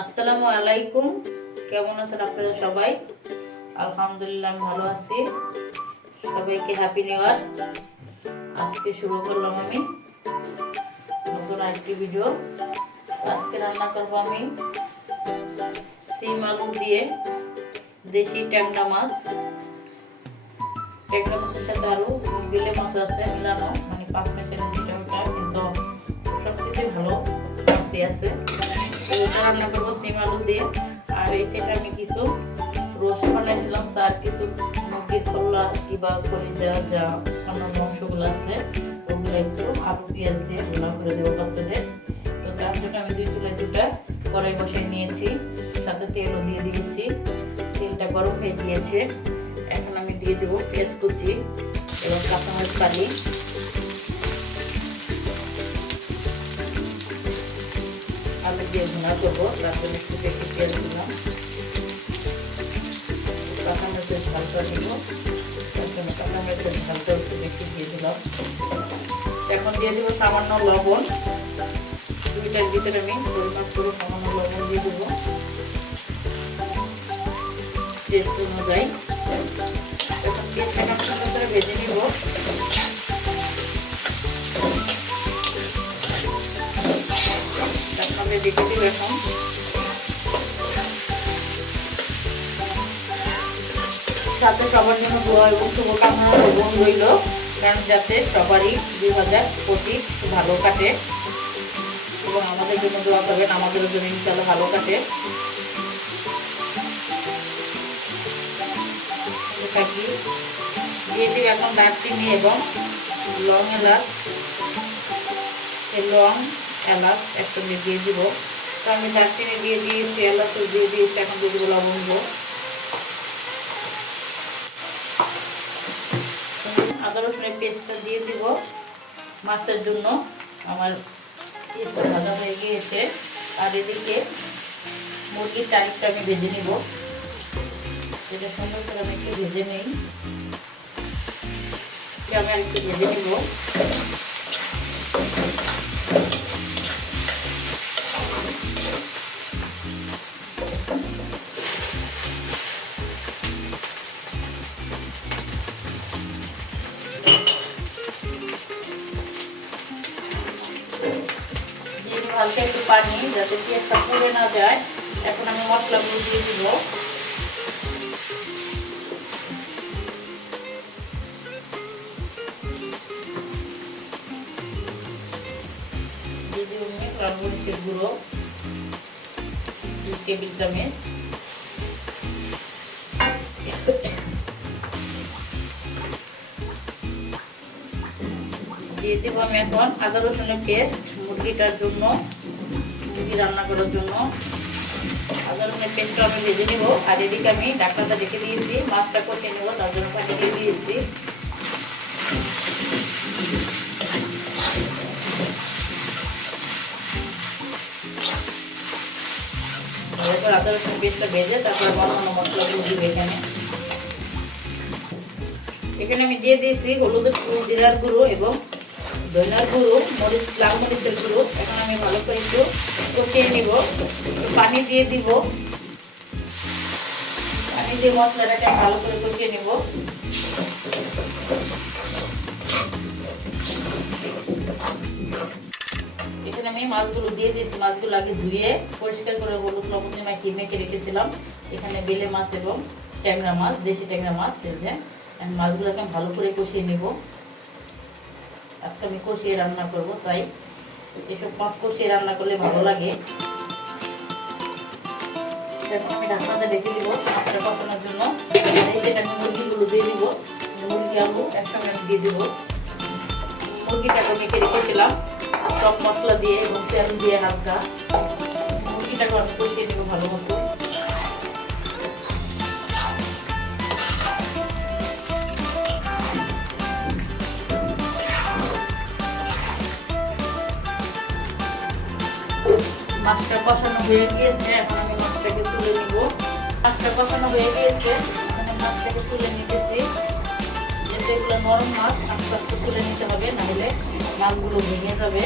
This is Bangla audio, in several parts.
আসসালামু আলাইকুম। কেমন আছেন আপনারা সবাই? আলহামদুলিল্লাহ আমি ভালো আছি। সবাইকে হ্যাপি নিউ ইয়ার। আজকে শুরু করলাম আমি নতুন আরেকটি ভিডিও। আজকে রান্না করবো আমি সিম আলু দিয়ে দেশি ট্যাংরা মাছ। ট্যাংরা মাছের সাথে আলু বেলে মাছ আছে মিলানো, মানে 5 মাসের ভিতরটা, কিন্তু সবচেয়ে ভালো মাছই আছে। এটা রান্না করবো সিম আলু দিয়ে। আর এই সেটা আমি কিছু রোস্ট বানাইছিলাম, তার কিছু মুরগির খোলা কিংবা কলিজা যা অন্যান্য অংশগুলো আছে ওগুলো একটু আলু পেঁয়াজ দিয়ে ভুনা করে দেবো বাচ্চাদের। তো তার জন্য আমি 2 চুলায় 2টা কড়াই বসিয়ে নিয়েছি, সাথে তেলও দিয়ে দিয়েছি। তেলটা গরম হয়ে গিয়েছে, এখন আমি দিয়ে দেবো পেঁয়াজ কুচি এবং কাঁচামরিচ ফালি। আলু দিয়ে ভুনা করবো, তার জন্য একটু বেশি পেঁয়াজ দিলাম। কাঁচামরিচের ঝালটা দিব, তার জন্য কাঁচামরিচের ঝালটা একটু বেশি দিয়ে দিলাম। এখন দিয়ে দেবো সামান্য লবণ। 2টার ভিতরে আমি পরিমাপ করে সামান্য লবণ দিয়ে দেবো টেস্ট অনুযায়ী। এখন 3 সেকেন্ড করে ভেজে নিব। দেখে দিব এখন সাথে সবার জন্য দোয়া এবং শুভকামনা লবণ রইল, কারণ যাতে সবারই 2025 ভালো কাটে এবং আমাদের জন্য দোয়া করবেন, আমাদের জন্য ইনশাআল্লাহ ভালো কাটে। দিয়ে দিব এখন দারচিনি এবং লং এলাচ। লং এলাচ একসঙ্গে দিয়ে দিব। তো আমি দারচিনি দিয়ে দিয়েছি, এলাচ দিয়ে দিয়েছি, এখন দিয়ে দিব লবঙ্গ। আদা রসুনের পেস্টটা দিয়ে দিব মাছের জন্য। আমার ভাজা হয়ে গিয়েছে। আর এদিকে মুরগির টাইপটা আমি ভেজে নিব। এটা সুন্দর করে আমি একটু ভেজে নিই। আমি আর একটু ভেজে নিব। হালকা একটু পানি, যাতে পেঁয়াজটা পুড়ে না যায়। এখন আমি মশলাগুলো দিয়ে দিব। দিয়ে দিব লাল মরিচের গুঁড়ো 2 টেবিল চামচ। দিয়ে দেবো আমি এখন আদা রসুনের পেস্ট মুরগিটার জন্য, মুরগি রান্না করার জন্য। আদা রসুনের পেস্টটা আমি ভেজে নেব। আর এদিকে আমি ঢাকনাটা রেখে দিয়েছি, মাছটা কষিয়ে নেবো, তার জন্য পানি দিয়ে দিয়েছি। এরপর আদা রসুন পেস্টটা ভেজে তারপর অন্যান্য মশলাগুলো দিব। এখানে আমি দিয়ে দিয়েছি হলুদের গুঁড়ো, জিরার গুঁড়ো এবং ধনিয়ার গুঁড়ো, মরিচ, লাল মরিচের গুঁড়ো। এখন আমি ভালো করে একটু কষিয়ে নিব। পানি দিয়ে দিব, পানি দিয়ে মশলাটাকে ভালো করে কষিয়ে নিব। এখানে আমি মাছগুলো দিয়ে দিয়েছি। মাছগুলো আগে ধুয়ে পরিষ্কার করে হলুদ লবণ দিয়ে মাখিয়ে মেখে রেখেছিলাম। এখানে বেলে মাছ এবং ট্যাংরা মাছ, দেশি ট্যাংরা মাছ। আমি মাছগুলোকে ভালো করে কষিয়ে নিব। আজকে আমি কষিয়ে রান্না করবো, তাই এসব মাছ কষিয়ে রান্না করলে ভালো লাগে। এখন আমি ঢাকনাটা রেখে দিব মাছটা কষানোর জন্য। সেটা আমি মুরগিগুলো দিয়ে দিব। মুরগি আলু একসঙ্গে আমি দিয়ে দিব। মুরগিটাকে মেখে রেখেছিলাম সব মশলা দিয়ে এবং তেল দিয়ে হালকা। মুরগিটাকে আমি কষিয়ে নেব ভালো মতো। মাছটা কষানো হয়ে গিয়েছে, এখন আমি মাছটাকে তুলে নিব। মাছটা কষানো হয়ে গিয়েছে, আমি মাছটাকে তুলে নিতেছি। যেহেতু এগুলো নরম মাছ, আস্তে আস্তে তুলে নিতে হবে, নাহলে মাছগুলো ভেঙে যাবে।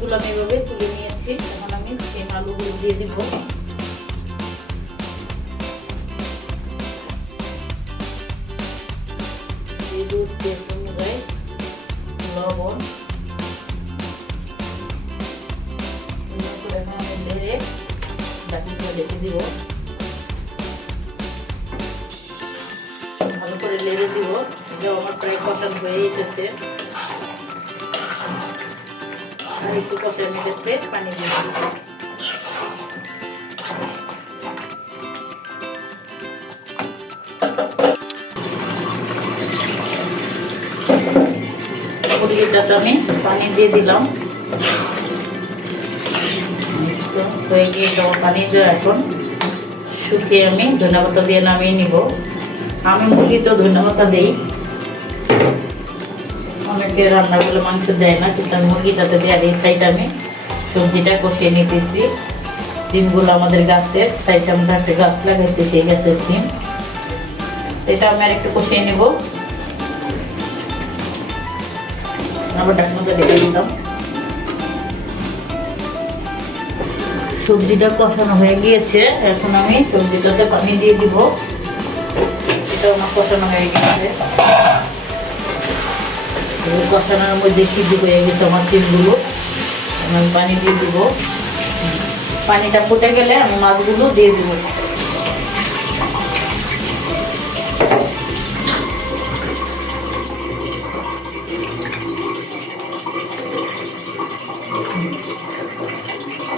মাছগুলো আমি এভাবে তুলে নিয়েছি। এখন আমি সিম আলুগুলো দিয়ে দিব। লবণ ঢেলে রেখে দিব। ভালো করে লেড়ে দিব। আমার প্রায় কষানো হয়ে এসেছে। আর একটু কষানো গেছে, পানি দিয়ে দিব। মুরগিটাতে আমি পানি দিয়ে দিলাম। হয়ে গিয়ে পানি দিয়ে এখন শুকিয়ে আমি ধনেপাতা দিয়ে নামিয়ে নিব। আমি মুরগি তো ধনেপাতা দিই, অনেকে রান্না করলে মাংস দেয় না, কিন্তু আমি মুরগিটাতে দিয়ে এই সাইড আমি সবজিটা কষিয়ে নিতেছি। সিমগুলো আমাদের গাছের সাইডে আমরা একটা গাছ লাগাইছি, সেই গাছের সিম। এটা আমি আর একটু কষিয়ে নেব। আবার ঢাকনাটা ঢেকে দিলাম। সবজিটা কষানো হয়ে গিয়েছে, এখন আমি সবজিটাতে পানি দিয়ে দিব। এটা আমার কষানো হয়ে গেছে। কষানোর মধ্যে সিদ্ধ হয়ে গেছে আমার সিমগুলো। আমি পানি দিয়ে দিব। পানিটা ফুটে গেলে আমি মাছগুলো দিয়ে দিব।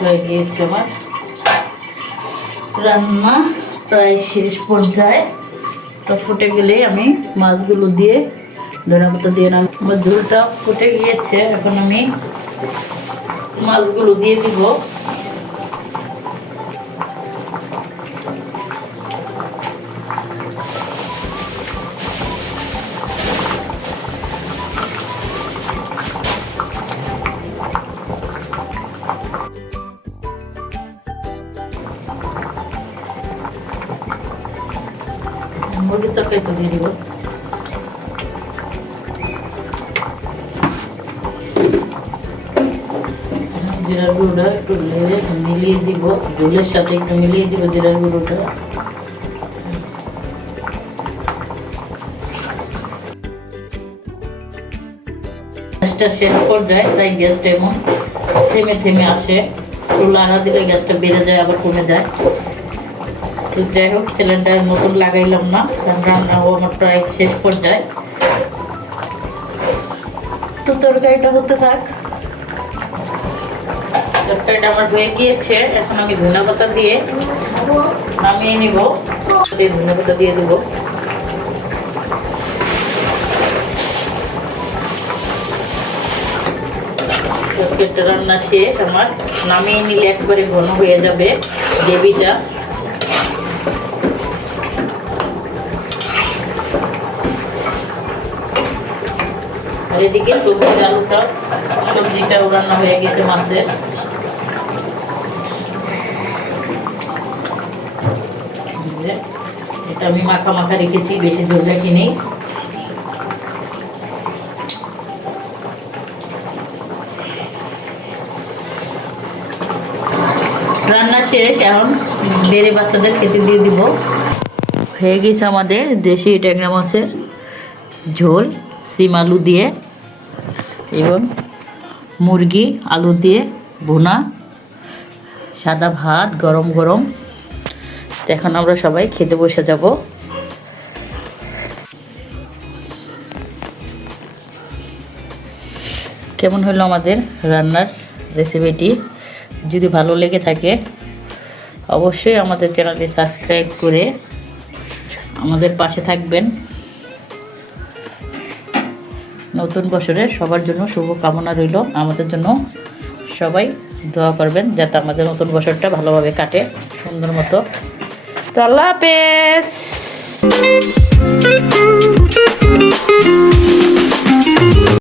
হয়ে গিয়েছে আমার রান্না প্রায় শেষ পর্যায়ে। তো ফুটে গেলে আমি মাছগুলো দিয়ে ধনেপাতা দিয়ে নাম। আমার ঝোলটা ফুটে গিয়েছে, এখন আমি মাছগুলো দিয়ে দিব। মুরগির তরকারি তো দিয়ে দিব। জিরার গুঁড়োটা একটু মিলিয়ে দিব, ঝোলের সাথে একটু মিলিয়ে দিব জিরার গুঁড়োটা। গ্যাসটা শেষ পর্যায়ে, তাই গ্যাসটা এমন থেমে থেমে আসে। একটু লাড়া দিলে গ্যাসটা বেড়ে যায়, আবার কমে যায়। তো যাই হোক, সিলিন্ডার নতুন লাগাইলাম না, রান্নাও আমার প্রায় শেষ পর্যায়ে। তো তরকারিটা হতে থাক। তরকারিটা আমার হয়ে গিয়েছে, এখন আমি ধনেপাতা দিয়ে নামিয়ে নিব। ধনেপাতা দিয়ে দেবো। তরকারিটা রান্না শেষ আমার। নামিয়ে নিলে একবারে ঘন হয়ে যাবে গ্রেভিটা। আর এদিকে সবজিটাও রান্না হয়ে গেছে মাছের। এটা আমি মাখা মাখা রেখেছি, বেশি ঝোল রাখি নেই। রান্না শেষ, এখন বেড়ে বাচ্চাদের খেতে দিয়ে দিব। হয়ে গেছে আমাদের দেশি ট্যাংরা মাছের ঝোল, সিম আলু দিয়ে এবং মুরগি আলু দিয়ে ভুনা, সাদা ভাত গরম গরম। এখন আমরা সবাই খেতে বসে যাব। কেমন হলো আমাদের রান্নার রেসিপিটি? যদি ভালো লেগে থাকে অবশ্যই আমাদের চ্যানেলটি সাবস্ক্রাইব করে আমাদের পাশে থাকবেন। নতুন বছরের সবার জন্য শুভ কামনা রইল। আমাদের জন্য সবাই দোয়া করবেন যাতে আমাদের নতুন বছরটা ভালোভাবে কাটে, সুন্দর মতো। তো আল্লাহ হাফেজ।